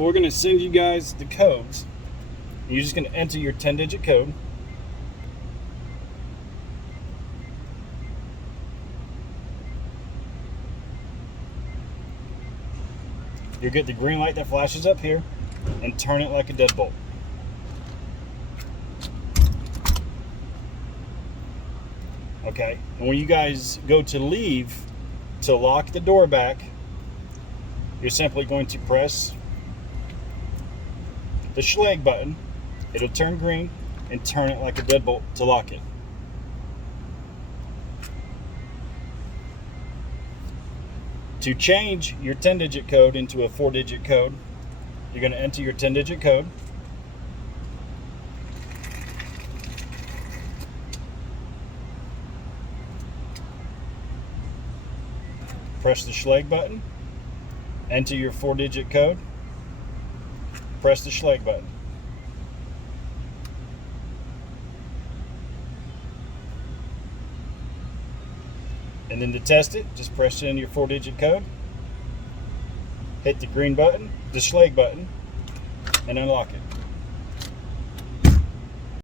So we're going to send you guys the codes. You're just going to enter your 10-digit code. You'll get the green light that flashes up here and turn it like a deadbolt. Okay, and when you guys go to leave to lock the door back, you're simply going to press the Schlage button. It'll turn green and turn it like a deadbolt to lock it. To change your 10-digit code into a 4-digit code, you're going to enter your 10-digit code. Press the Schlage button. Enter your 4-digit code. Press the Schlage button. And then to test it, just press in your 4-digit code, hit the green button, the Schlage button, and unlock it.